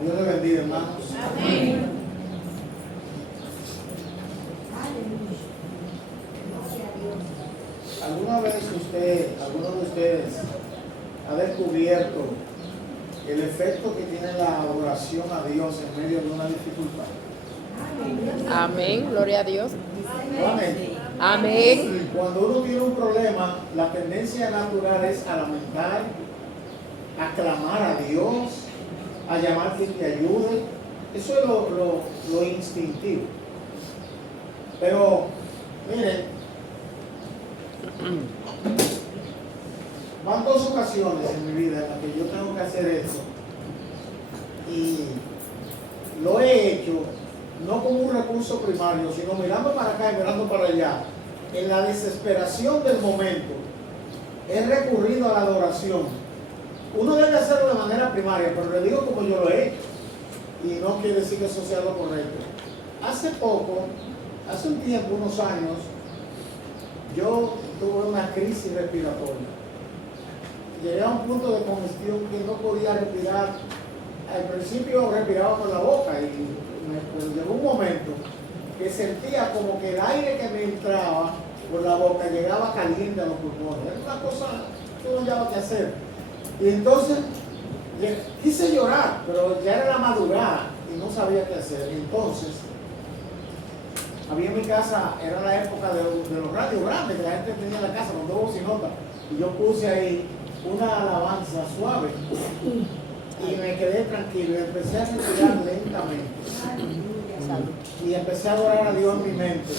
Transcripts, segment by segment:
Dios le bendiga, hermanos. Amén. ¿Alguna vez alguno de ustedes ha descubierto el efecto que tiene la oración a Dios en medio de una dificultad? Amén, gloria a Dios. Amén. Amén. Cuando uno tiene un problema, la tendencia natural es a lamentar, a clamar a Dios, a llamar que te ayude. Eso es lo instintivo. Pero, miren, van dos ocasiones en mi vida en las que yo tengo que hacer eso. Y lo he hecho no como un recurso primario, sino mirando para acá y mirando para allá. En la desesperación del momento, he recurrido a la adoración. Uno debe hacerlo de manera primaria, pero le digo como yo lo he hecho. Y no quiere decir que eso sea lo correcto. Hace un tiempo, unos años, yo tuve una crisis respiratoria. Llegué a un punto de congestión que no podía respirar. Al principio respiraba por la boca pero llegó un momento que sentía como que el aire que me entraba por la boca llegaba caliente a los pulmones. Era una cosa que no había que hacer. Y entonces quise llorar, pero ya era la madrugada y no sabía qué hacer. Entonces, había en mi casa, era la época de los radios grandes que la gente tenía en la casa con dos bocinotas. Y yo puse ahí una alabanza suave. Y me quedé tranquilo y empecé a respirar lentamente. Y empecé a adorar a Dios en mi mente.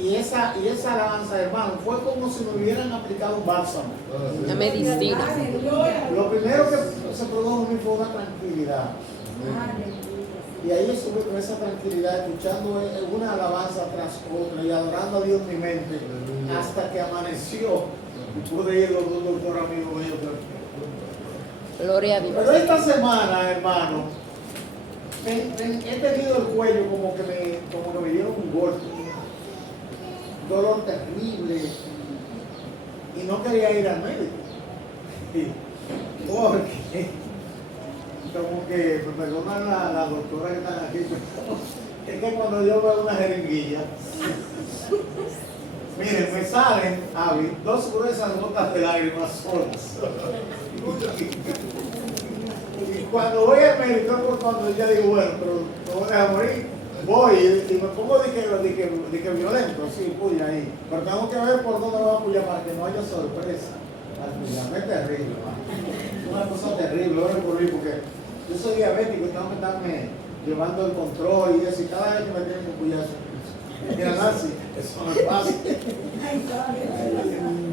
Y esa alabanza, hermano, fue como si me hubieran aplicado un bálsamo. Una medicina. Lo primero que se produjo en mí fue una tranquilidad. Y ahí estuve con esa tranquilidad, escuchando una alabanza tras otra y adorando a Dios en mi mente, hasta que amaneció. Y pude ir a los dos doctores amigos míos. Gloria a Dios. Pero esta semana, hermano, he tenido el cuello como que me dieron un golpe, un dolor terrible, y no quería ir al médico. Porque, como que, me perdonan la doctora que están aquí, pero es que cuando yo veo una jeringuilla, miren, me salen, Avi, dos gruesas gotas de lágrimas solas. Y cuando voy al médico, por cuando ya digo, bueno, pero no voy a dejar morir, voy y me pongo de que violento, sí, puya ahí. Pero tengo que ver por dónde va a puyar para que no haya sorpresa. Es terrible, man. Es una cosa terrible, ahora por mí, porque yo soy diabético y tengo que estarme llevando el control y eso, y cada vez que me tienen que puyar, mira, Nancy, eso no es fácil.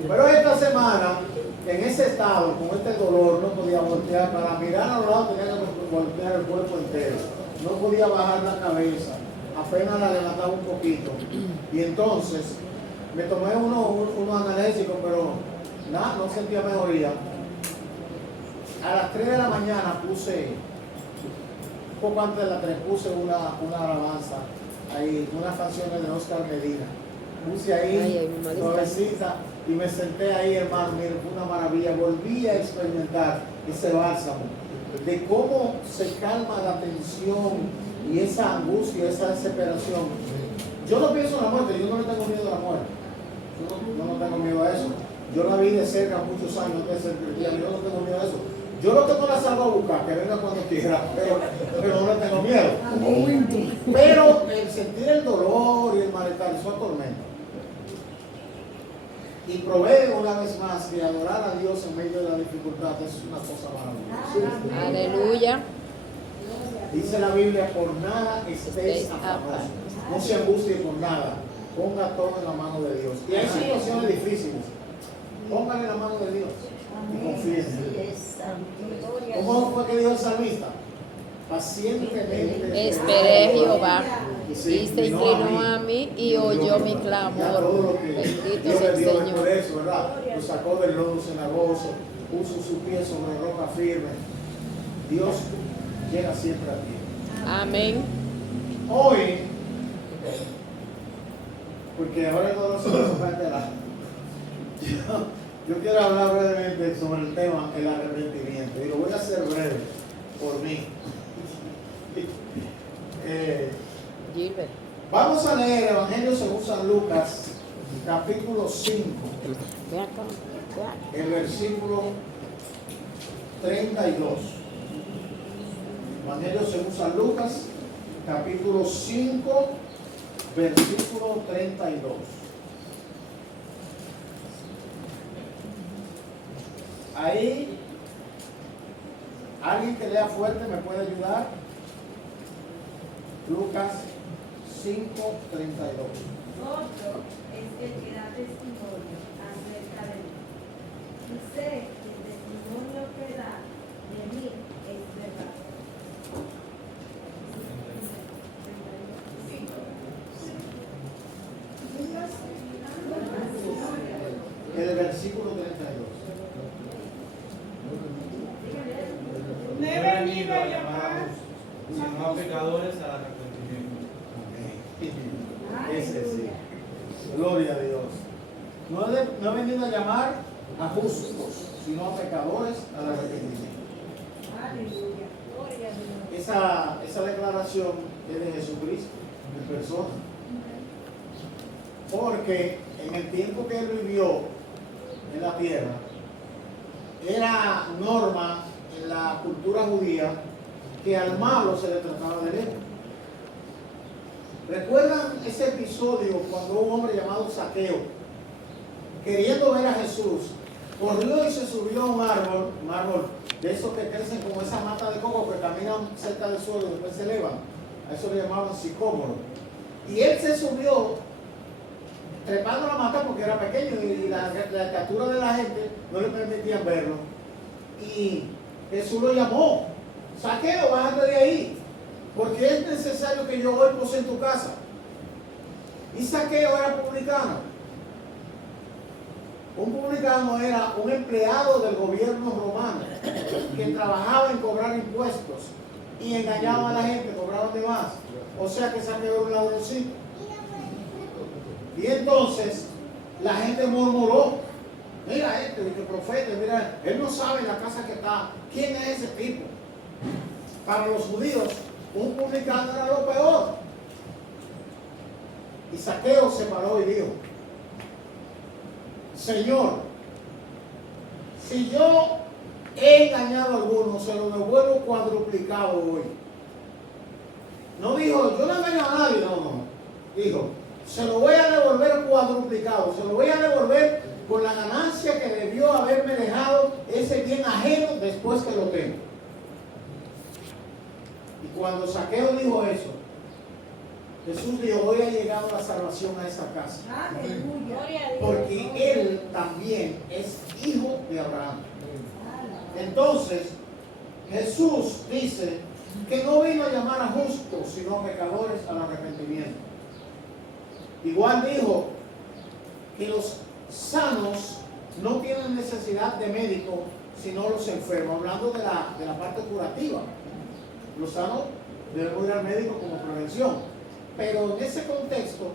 Pero esta semana, en ese estado, con este dolor, no podía voltear. Para mirar a los lados tenía que voltear el cuerpo entero. No podía bajar la cabeza. Apenas la levantaba un poquito. Y entonces, me tomé unos analgésicos, pero nada, no sentía mejoría. A las 3 de la mañana puse, un poco antes de las 3, puse una alabanza, ahí, unas canciones de Oscar Medina. Puse ahí, suavecita, y me senté ahí, hermano, mire, fue una maravilla. Volví a experimentar ese bálsamo, de cómo se calma la tensión y esa angustia, esa desesperación. Yo no pienso en la muerte, yo no le tengo miedo a la muerte. Yo no tengo miedo a eso. Yo la vi de cerca muchos años antes de ser cristiano, yo no tengo miedo a eso. Yo lo que no la salgo a buscar, que venga cuando quiera, pero no le tengo miedo. Pero el sentir el dolor y el malestar, eso atormenta. Y probé una vez más que adorar a Dios en medio de la dificultad es una cosa maravillosa. Aleluya. Dice la Biblia, por nada estéis afanosos. No se angustie por nada. Ponga todo en la mano de Dios. Y hay situaciones difíciles. Póngale en la mano de Dios. Y confíe en Él. ¿Cómo fue que dijo el salmista? Pacientemente Esperé Jehová. y Y se inclinó a mí y oyó mi clamor. Bendito Dios sea le el dio Señor. por eso, ¿verdad? Lo sacó del lodo cenagoso, puso sus pies sobre roca firme. Dios llega siempre a ti. Amén. Hoy, porque ahora el dolor se me va a enterar. Yo quiero hablar brevemente sobre el tema del arrepentimiento y lo voy a hacer breve. por mí. Gilbert. Vamos a leer el Evangelio según San Lucas, capítulo 5, Ve acá, ve acá. el versículo 32. Evangelio según San Lucas, capítulo 5, versículo 32. Ahí, alguien que lea fuerte me puede ayudar. Lucas 5, 32. Otro es el que da testimonio acerca de mí. Y sé que el testimonio que da de mí es verdad. El versículo 32. No he venido a llamar sino a pecadores al arrepentimiento. Ese sí. Gloria a Dios. No he venido a llamar a justos, sino a pecadores al arrepentimiento. Aleluya. Gloria a Dios. Esa declaración es de Jesucristo en persona. Porque en el tiempo que él vivió en la tierra, era norma en la cultura judía que al malo se le trataba de lejos. ¿Recuerdan ese episodio cuando un hombre llamado Zaqueo, queriendo ver a Jesús, corrió y se subió a un árbol de esos que crecen como esa mata de coco que caminan cerca del suelo y después se elevan? A eso le llamaban sicómoro. Y él se subió trepando la mata porque era pequeño y la estatura de la gente no le permitían verlo. Y Jesús lo llamó: Zaqueo, bájate de ahí, porque es necesario que yo hoy pose en tu casa. Y Zaqueo era publicano. Un publicano era un empleado del gobierno romano que trabajaba en cobrar impuestos y engañaba a la gente, cobraban de más. O sea que Zaqueo era un ladroncito. Y entonces la gente murmuró: mira este profeta, mira, él no sabe en la casa que está. ¿Quién es ese tipo? Para los judíos, un publicano era lo peor. Y Zaqueo se paró y dijo: Señor, si yo he engañado a algunos, se lo devuelvo cuadruplicado hoy. No dijo, yo no engaño a nadie, no. Dijo, se lo voy a devolver cuadruplicado, se lo voy a devolver con la ganancia que debió haberme dejado ese bien ajeno después que lo tengo. Y cuando Zaqueo dijo eso, Jesús dijo: hoy ha llegado la salvación a esta casa, Aleluya. Gloria a Dios. porque él también es hijo de Abraham. Entonces, Jesús dice que no vino a llamar a justos, sino a pecadores al arrepentimiento. Igual dijo que los sanos no tienen necesidad de médico, sino los enfermos, hablando de la parte curativa. Los sanos deben ir al médico como prevención, pero en ese contexto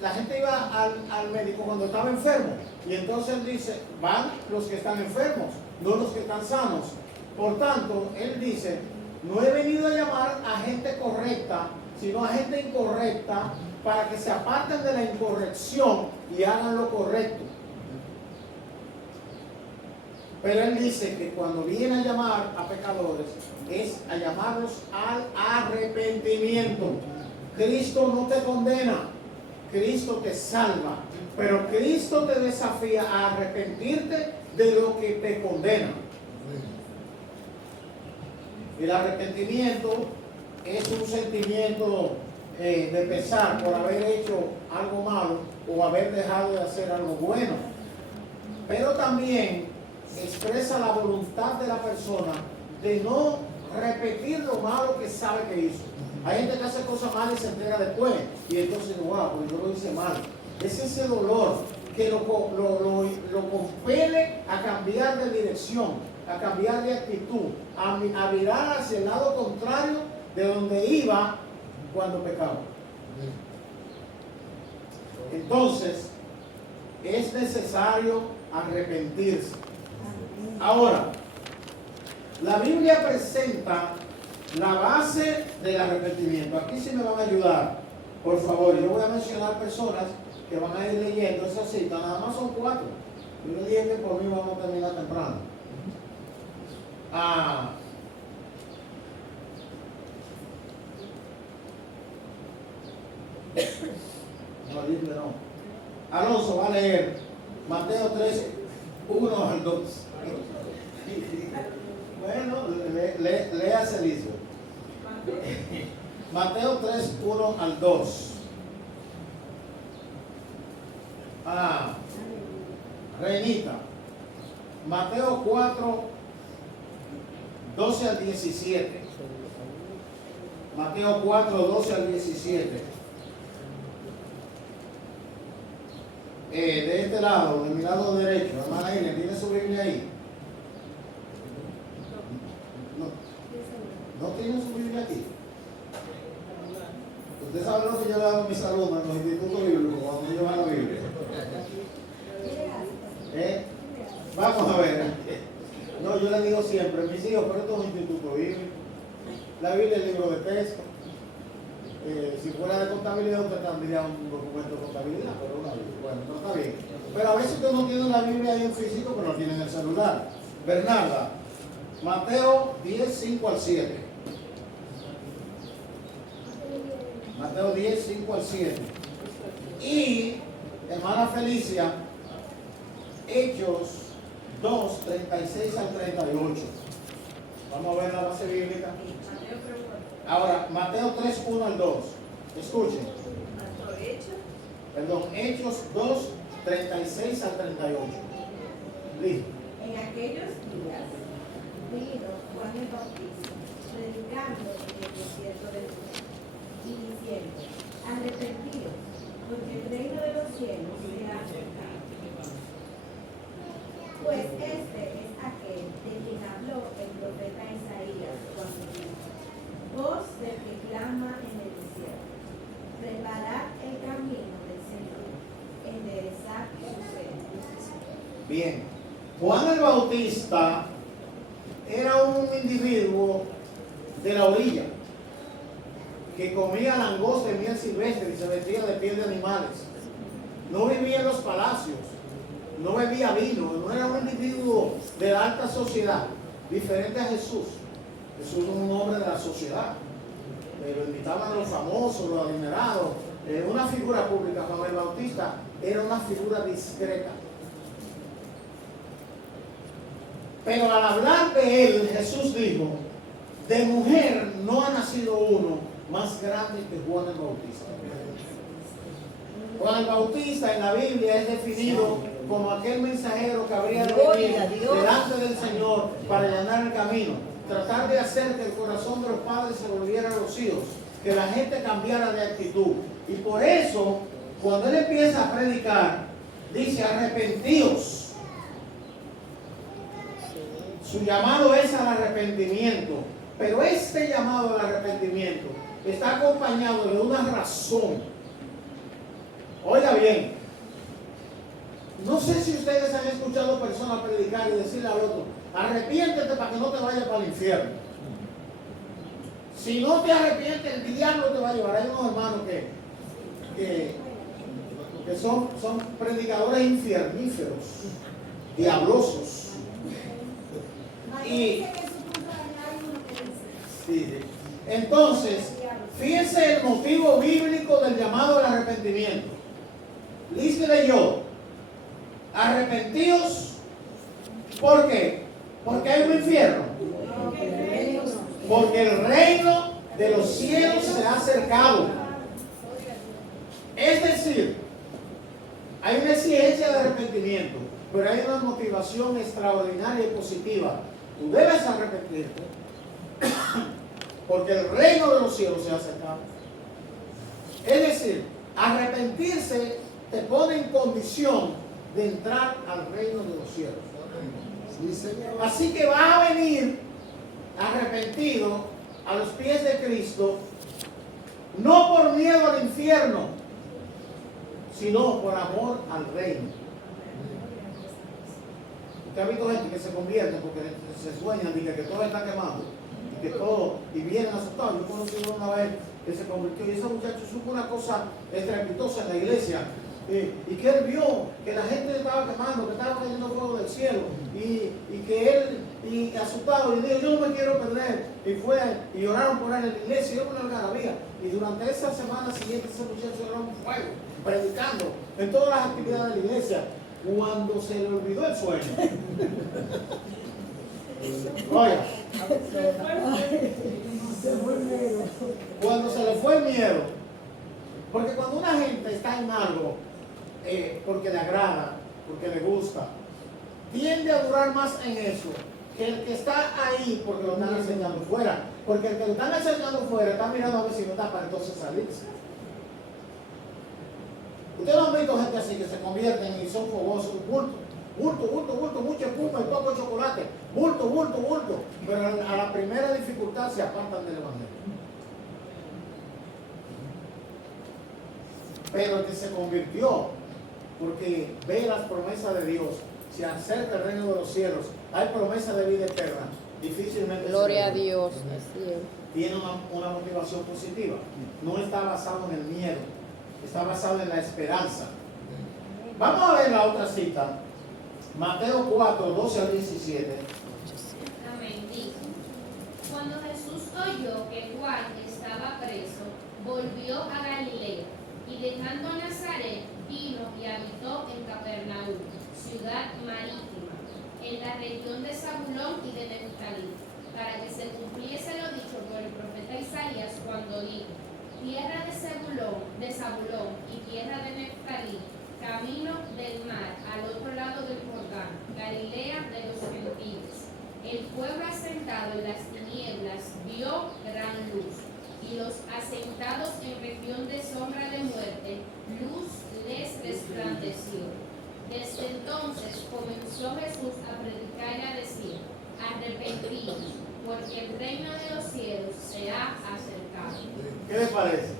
la gente iba al médico cuando estaba enfermo, y entonces él dice: van los que están enfermos, no los que están sanos. Por tanto, él dice: no he venido a llamar a gente correcta, sino a gente incorrecta, para que se aparten de la incorrección y hagan lo correcto. Pero él dice que cuando viene a llamar a pecadores, es a llamarlos al arrepentimiento. Cristo no te condena, Cristo te salva, pero Cristo te desafía a arrepentirte de lo que te condena. El arrepentimiento es un sentimiento de pesar por haber hecho algo malo o haber dejado de hacer algo bueno, pero también expresa la voluntad de la persona de no repetir lo malo que sabe que hizo. Hay gente que hace cosas malas y se entera después, y entonces, wow, pues yo lo hice mal. Es ese dolor que lo compele a cambiar de dirección, a cambiar de actitud, a virar hacia el lado contrario de donde iba cuando pecaba. Entonces, es necesario arrepentirse. Ahora, la Biblia presenta la base del arrepentimiento. Aquí sí me van a ayudar, por favor. Yo voy a mencionar personas que van a ir leyendo esa cita, nada más son 4. Yo le dije que por mí vamos a terminar temprano. No, dile no. Alonso va a leer Mateo 3, 1 al 2. Bueno, léase listo. Mateo 3, 1 al 2. Reinita. Mateo 4, 12 al 17. Mateo 4, 12 al 17. De este lado, de mi lado derecho, hermana Irene, ¿tiene su Biblia ahí? ¿No tiene su Biblia aquí? Usted sabe lo que yo le hago a mis alumnos en los institutos bíblicos cuando yo van la Biblia. Vamos a ver. No, yo le digo siempre, mis hijos, pero esto es un instituto bíblico. La Biblia es el libro de texto. Si fuera de contabilidad, usted tendría un documento de contabilidad, pero una Biblia. Bueno, no está bien. Pero a veces usted no tiene la Biblia ahí en físico, pero la tiene en el celular. Bernarda, Mateo 10, 5 al 7. Mateo 10, 5 al 7. Y, hermana Felicia, Hechos 2, 36 al 38. Vamos a ver la base bíblica. Ahora, Mateo 3, 1 al 2. Escuchen. Perdón, Hechos 2, 36 al 38. Listo. En aquellos días vino Juan el Bautista, predicando en el desierto de Judá, y diciendo: arrepentidos, porque el reino de los cielos se ha acercado. Pues este es aquel de quien habló el profeta Isaías cuando dijo: voz del que clama en el desierto, preparad el camino del Señor, enderezad sus sendas. Bien. Juan el Bautista era un individuo de la orilla que comía langosta y miel silvestre y se vestía de piel de animales. No vivía en los palacios, no bebía vino, no era un individuo de la alta sociedad, diferente a Jesús. Jesús es un hombre de la sociedad, lo invitaban a los famosos, los adinerados, una figura pública. Juan el Bautista era una figura discreta. Pero al hablar de él, Jesús dijo: de mujer no ha nacido uno más grande que Juan el Bautista. Juan el Bautista en la Biblia es definido como aquel mensajero que habría de venir delante del Señor para allanar el camino, tratar de hacer que el corazón de los padres se volviera a los hijos, que la gente cambiara de actitud. Y por eso, cuando él empieza a predicar, dice: arrepentíos. Su llamado es al arrepentimiento, pero este llamado al arrepentimiento está acompañado de una razón. Oiga bien, no sé si ustedes han escuchado personas predicar y decirle al otro: arrepiéntete para que no te vayas para el infierno. Si no te arrepientes, el diablo te va a llevar. Hay unos hermanos que son predicadores infierníferos, diablosos. Y sí. Entonces, fíjense el motivo bíblico del llamado al arrepentimiento. Liz leyó: arrepentíos. ¿Por qué? Porque hay un infierno. Porque el reino de los cielos se ha acercado. Es decir, hay una exigencia de arrepentimiento, pero hay una motivación extraordinaria y positiva. Tú debes arrepentirte porque el reino de los cielos se ha acercado. Es decir, arrepentirse te pone en condición de entrar al reino de los cielos. Así que vas a venir arrepentido a los pies de Cristo, no por miedo al infierno, sino por amor al reino. Usted ha visto gente que se convierte porque se sueñan y que todo está quemando. que todo, y vienen asustados. Yo conocí una vez que se convirtió y ese muchacho supo una cosa estrepitosa en la iglesia. Y que él vio que la gente estaba quemando, que estaba cayendo fuego del cielo, y que él, y asustado, y dijo, yo no me quiero perder, y fue, y oraron por él en la iglesia, y yo una algarabía, y durante esa semana siguiente ese muchacho era un fuego, predicando en todas las actividades de la iglesia, cuando se le olvidó el sueño. Oiga, cuando se le fue el miedo, porque cuando una gente está en algo, porque le agrada, porque le gusta, tiende a durar más en eso que el que está ahí porque lo están enseñando fuera. Porque el que lo están enseñando fuera está mirando a ver si no está para entonces salirse. Ustedes no han visto gente así que se convierten y son fogosos, bulto, mucha espuma y poco chocolate, bulto, pero a la primera dificultad se apartan del evangelio. Pero el que se convirtió porque ve las promesas de Dios, se acerca al reino de los cielos, hay promesa de vida eterna, difícilmente Gloria a Dios. Así es. tiene una motivación positiva. No está basado en el miedo, está basado en la esperanza. Vamos a ver la otra cita, Mateo 4, 12 al 17. Amén. Dice: Cuando Jesús oyó que Juan estaba preso, volvió a Galilea, y dejando Nazaret, vino y habitó en Capernaum, ciudad marítima, en la región de Zabulón y de Neftalí, para que se cumpliese lo dicho por el profeta Isaías cuando dijo: Tierra de Zabulón y tierra de Neftalí, camino del mar, al otro lado del Jordán, Galilea de los gentiles. El pueblo asentado en las tinieblas vio gran luz, y los asentados en región de sombra de muerte, luz les resplandeció. Desde entonces comenzó Jesús a predicar y a decir: Arrepentíos, porque el reino de los cielos se ha acercado. ¿Qué les parece?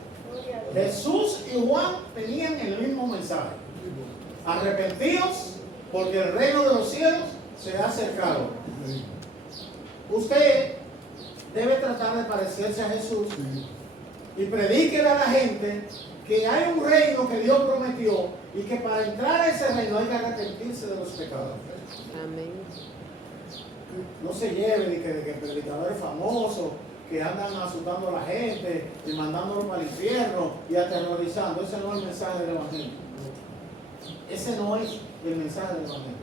Jesús y Juan tenían el mismo mensaje. Arrepentíos, porque el reino de los cielos se ha acercado. Usted debe tratar de parecerse a Jesús y predíquele a la gente que hay un reino que Dios prometió y que para entrar a ese reino hay que arrepentirse de los pecados. Amén. No se lleve de que predicadores famosos que andan asustando a la gente y mandándolos para el infierno y aterrorizando. Ese no es el mensaje del Evangelio. Ese no es el mensaje del Evangelio.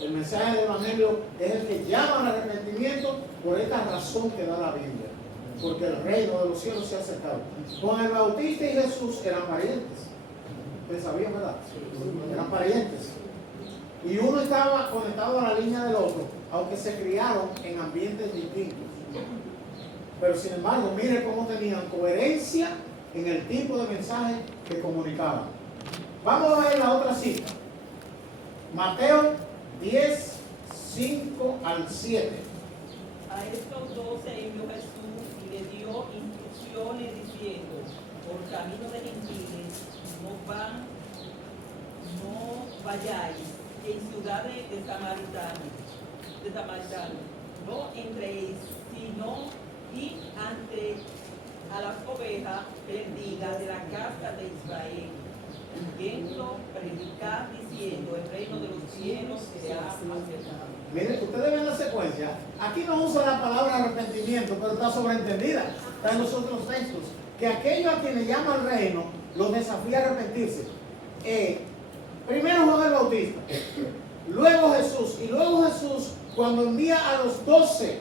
El mensaje del Evangelio es el que llama al arrepentimiento por esta razón que da la Biblia. Porque el reino de los cielos se ha acercado. Juan el Bautista y Jesús eran parientes. Ustedes sabían, ¿verdad? Eran parientes. Y uno estaba conectado a la línea del otro, aunque se criaron en ambientes distintos. Pero sin embargo, mire cómo tenían coherencia en el tipo de mensaje que comunicaban. Vamos a ver la otra cita. Mateo 10, 5 al 7. A estos 12 envió Jesús y le dio instrucciones diciendo: por camino de gentiles no vayáis en ciudades de samaritanos, no entréis, sino id ante a las ovejas perdidas de la casa de Israel. Yendo, predicar diciendo: el reino de los cielos se ha acercado. Miren, ustedes ven la secuencia. Aquí no usa la palabra arrepentimiento, pero está sobreentendida. Está en los otros textos. Que aquellos a quienes llama el reino los desafía a arrepentirse. Primero Juan el Bautista, luego Jesús, y luego Jesús cuando envía a los 12.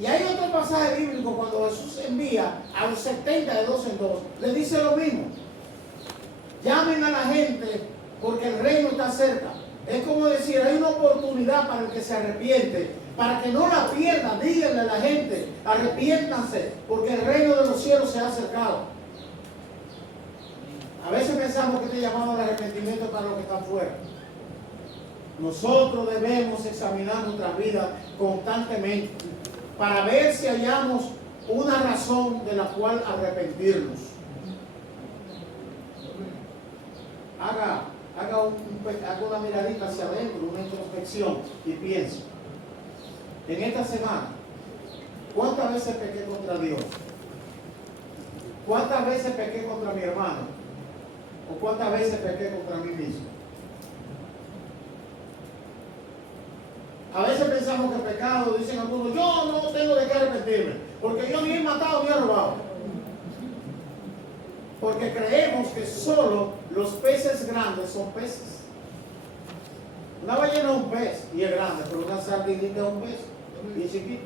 Y hay otro pasaje bíblico cuando Jesús envía a los 70 de 2 en 2, le dice lo mismo. Llamen a la gente porque el reino está cerca. Es como decir, hay una oportunidad para el que se arrepiente, para que no la pierdan. Díganle a la gente, arrepiéntanse, porque el reino de los cielos se ha acercado. A veces pensamos que este llamado al arrepentimiento es para los que están fuera. Nosotros debemos examinar nuestra vida constantemente para ver si hallamos una razón de la cual arrepentirnos. Haga una miradita hacia adentro, una introspección y piense. En esta semana, ¿Cuántas veces pequé contra Dios? ¿Cuántas veces pequé contra mi hermano? ¿O cuántas veces pequé contra mí mismo? A veces pensamos que pecado, dicen algunos, yo no tengo de qué arrepentirme, porque yo ni he matado ni he robado. Porque creemos que solo los peces grandes son peces. Una ballena es un pez y es grande, pero una sardinita es un pez y es chiquito.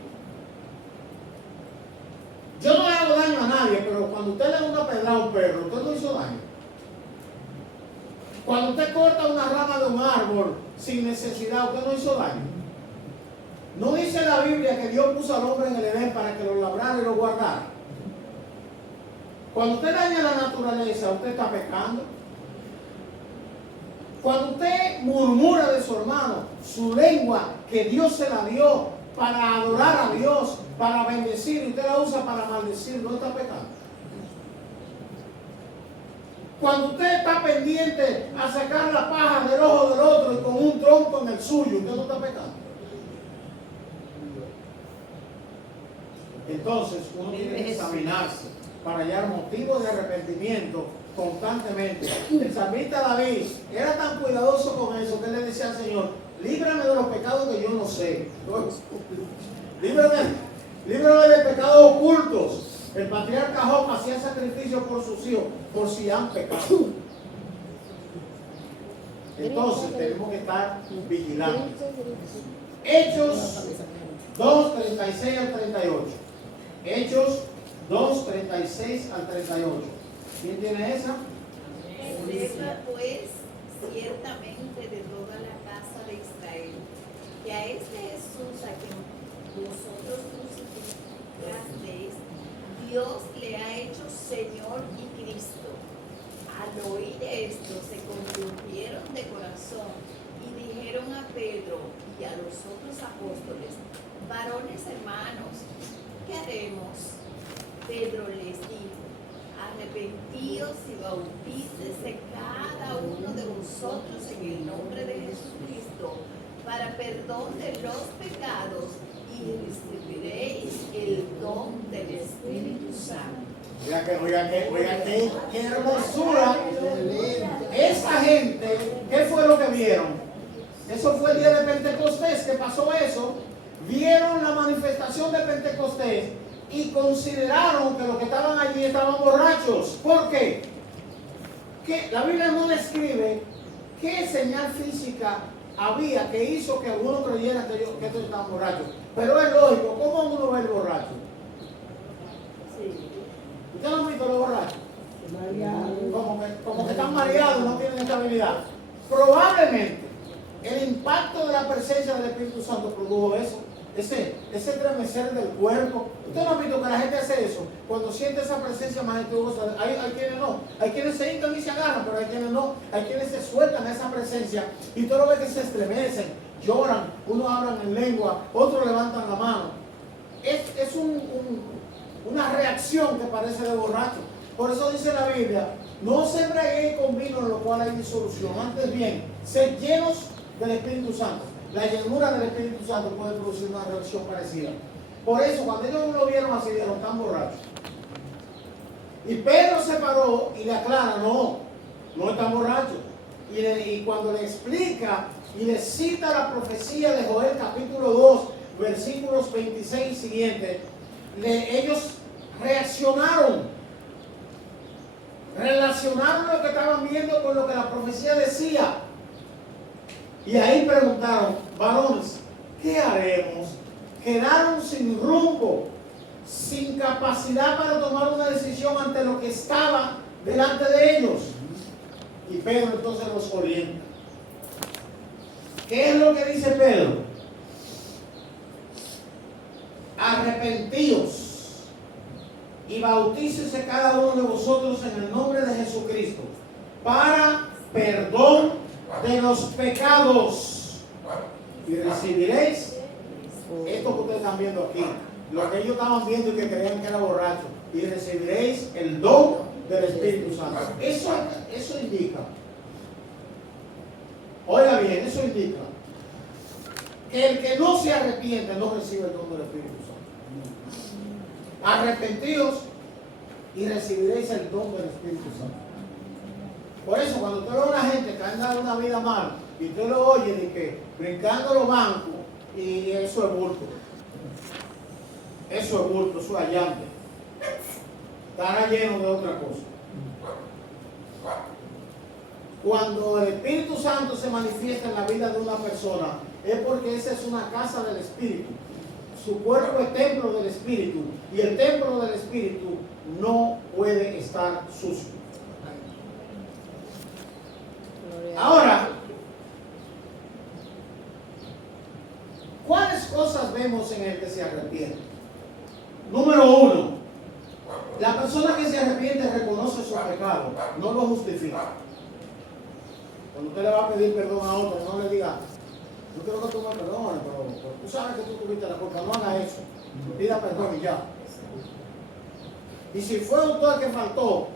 Yo no le hago daño a nadie, pero cuando usted le da una pedrada a un perro, usted no hizo daño. Cuando usted corta una rama de un árbol sin necesidad, usted no hizo daño. No dice la Biblia que Dios puso al hombre en el Edén para que lo labrara y lo guardara. Cuando usted daña la naturaleza, usted está pecando. Cuando usted murmura de su hermano, su lengua que Dios se la dio para adorar a Dios, para bendecir, y usted la usa para maldecir, no está pecando. Cuando usted está pendiente a sacar la paja del ojo del otro y con un tronco en el suyo, usted no está pecando. Entonces uno tiene que examinarse para hallar motivos de arrepentimiento constantemente. El salmista David era tan cuidadoso con eso que él le decía al Señor, líbrame de los pecados que yo no sé. Líbrame de pecados ocultos. El patriarca Job hacía sacrificio por sus hijos, por si han pecado. Entonces tenemos que estar vigilantes. Hechos 2, 36 al 38. Hechos 2, 36 al 38. ¿Quién tiene esa? Sepa pues ciertamente de toda la casa de Israel que a este Jesús a quien vosotros crucificasteis, Dios le ha hecho Señor y Cristo. Al oír esto se convirtieron de corazón y dijeron a Pedro y a los otros apóstoles, varones hermanos, ¿qué haremos? Pedro les dijo, arrepentíos y bautícese cada uno de vosotros en el nombre de Jesucristo para perdón de los pecados y recibiréis el don del Espíritu Santo. Oiga, qué hermosura. Esa gente, ¿qué fue lo que vieron? Eso fue el día de Pentecostés que pasó eso. Vieron la manifestación de Pentecostés y consideraron que los que estaban allí estaban borrachos. ¿Por qué? Que la Biblia no describe qué señal física había que hizo que algunos creyeran que estos estaban borrachos. Pero es lógico, ¿cómo uno ve el borracho? ¿Usted no ha visto los borrachos? Como que están mareados, no tienen estabilidad. Probablemente el impacto de la presencia del Espíritu Santo produjo eso. Ese estremecer del cuerpo. Usted no ha visto que la gente hace eso cuando siente esa presencia majestuosa. Hay quienes no, hay quienes se hincan y se agarran, pero hay quienes no, hay quienes se sueltan a esa presencia y tú lo ves que se estremecen, lloran, unos hablan en lengua, otros levantan la mano. Es una reacción que parece de borracho. Por eso dice la Biblia, no se embriaguéis con vino en lo cual hay disolución, antes bien, sed llenos del Espíritu Santo. La llenura del Espíritu Santo puede producir una reacción parecida. Por eso, cuando ellos lo vieron así, dijeron, tan borrachos. Y Pedro se paró y le aclara, no están borrachos. Y cuando le explica y le cita la profecía de Joel capítulo 2, versículos 26 y siguientes, ellos reaccionaron. Relacionaron lo que estaban viendo con lo que la profecía decía. Y ahí preguntaron, varones, ¿qué haremos? Quedaron sin rumbo, sin capacidad para tomar una decisión ante lo que estaba delante de ellos. Y Pedro entonces los orienta. ¿Qué es lo que dice Pedro? Arrepentíos y bautícese cada uno de vosotros en el nombre de Jesucristo para perdón de los pecados y recibiréis esto que ustedes están viendo aquí, lo que ellos estaban viendo y que creían que era borracho, y recibiréis el don del Espíritu Santo. Eso indica, oiga bien, eso indica que el que no se arrepiente no recibe el don del Espíritu Santo. Arrepentíos y recibiréis el don del Espíritu Santo. Por eso, cuando usted ve a una gente que anda una vida mal y usted lo oye de que brincando los bancos, y eso es bulto. Eso es bulto, eso es allante. Estará lleno de otra cosa. Cuando el Espíritu Santo se manifiesta en la vida de una persona, es porque esa es una casa del Espíritu. Su cuerpo es templo del Espíritu, y el templo del Espíritu no puede estar sucio. Ahora, ¿cuáles cosas vemos en el que se arrepiente? Número uno, la persona que se arrepiente reconoce su pecado, no lo justifica. Cuando usted le va a pedir perdón a otro, no le diga, yo quiero que tú me perdones, pero tú sabes que tú tuviste la culpa, no haga eso. Pida perdón y ya. Y si fue usted el que faltó,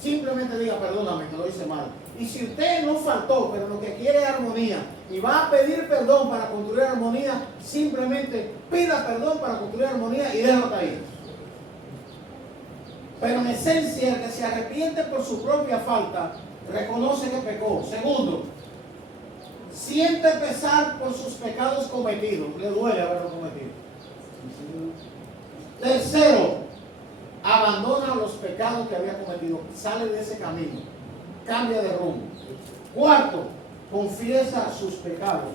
simplemente diga, perdóname, que lo hice mal. Y si usted no faltó, pero lo que quiere es armonía, y va a pedir perdón para construir armonía, simplemente pida perdón para construir armonía y déjalo caer. Pero en esencia, el que se arrepiente por su propia falta, reconoce que pecó. Segundo, siente pesar por sus pecados cometidos. Le duele haberlo cometido. Tercero, abandona los pecados que había cometido. Sale de ese camino. Cambia de rumbo. Cuarto, confiesa sus pecados.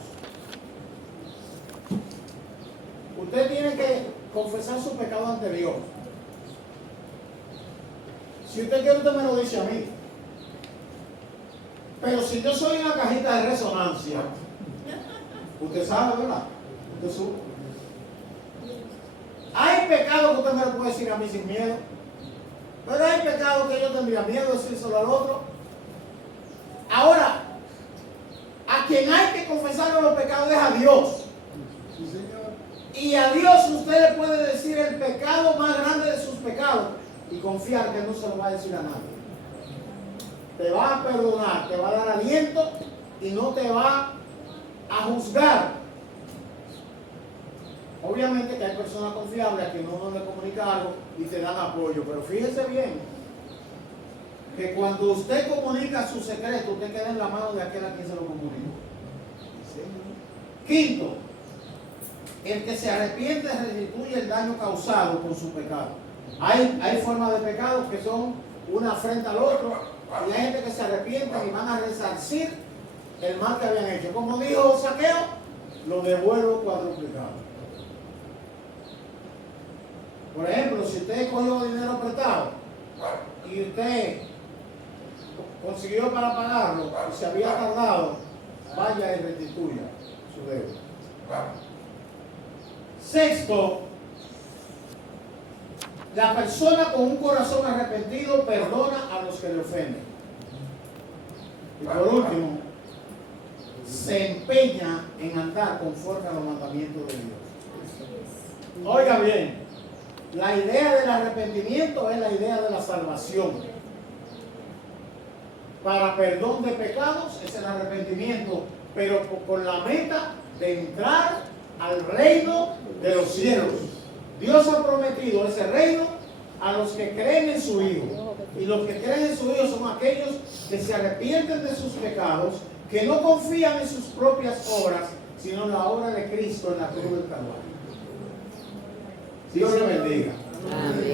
Usted tiene que confesar su pecado ante Dios. Si usted quiere, usted me lo dice a mí. Pero si yo soy una cajita de resonancia, usted sabe, ¿verdad? Usted sube. Hay pecados que usted me lo puede decir a mí sin miedo. Pero hay pecados que yo tendría miedo de decírselo al otro. Ahora, a quien hay que confesarle los pecados es a Dios. Y a Dios usted le puede decir el pecado más grande de sus pecados y confiar que no se lo va a decir a nadie. Te va a perdonar, te va a dar aliento y no te va a juzgar. Obviamente que hay personas confiables a quien uno le comunica algo y te dan apoyo, pero fíjese bien que cuando usted comunica su secreto, usted queda en la mano de aquel a quien se lo comunica. Quinto, el que se arrepiente restituye el daño causado por su pecado. Hay formas de pecados que son una afrenta al otro, y hay gente que se arrepiente y van a resarcir el mal que habían hecho. Como dijo Saqueo, lo devuelvo cuadruplicado. Por ejemplo, si usted cogió dinero prestado y usted consiguió para pagarlo y se había tardado, vaya y restituya su deuda. Sexto, la persona con un corazón arrepentido perdona a los que le ofenden. Y por último, se empeña en andar conforme a los mandamientos de Dios. Oiga bien, la idea del arrepentimiento es la idea de la salvación. Para perdón de pecados es el arrepentimiento, pero con la meta de entrar al reino de los cielos. Dios ha prometido ese reino a los que creen en su Hijo. Y los que creen en su Hijo son aquellos que se arrepienten de sus pecados, que no confían en sus propias obras, sino en la obra de Cristo en la cruz del Calvario. Dios le bendiga. Amén.